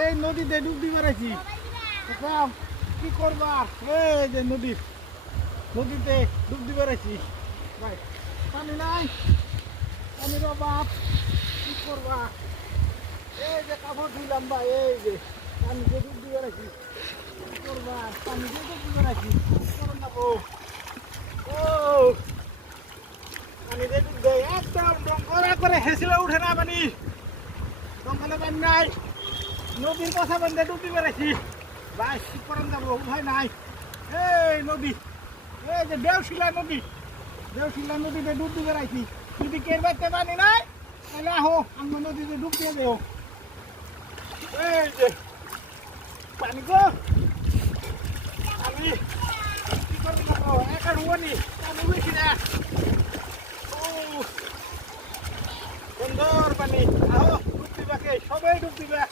এই নদীতে ডুব দিবে রাখি কি করবা এই যে নদীতে ডুব দিবে রাখি ভাই পানি নাই পানির অভাব কি করবা এই যে কাপড় ধুইলাম ভাই এই যে পানিতে ডুব দিবে রাখি কি করবা পানিতে ডুব দিবে রাখি করো না বউ ও পানিতে ডুব দেয় একদম ডঙ্গরা করে হেসলে উঠে না পানি দমকলে পানি নাই নদীর কথা বন্ধে ডুব দিবে রাখি ভাই কি করেন যাবো উপায় নাই এই নদী এই যে দেওশিলা নদীতে ডুব দিবে রাখি যদি কের বাড়তে পানি নাই তাহলে আহো আমি নদীতে ডুব দিয়ে দেও এই যে পানি গো আমি কি করবি না একা রুয়ানি পানি বেশি না ও সুন্দর পানি আহো ডুব দিবাকে সবাই ডুব দিবে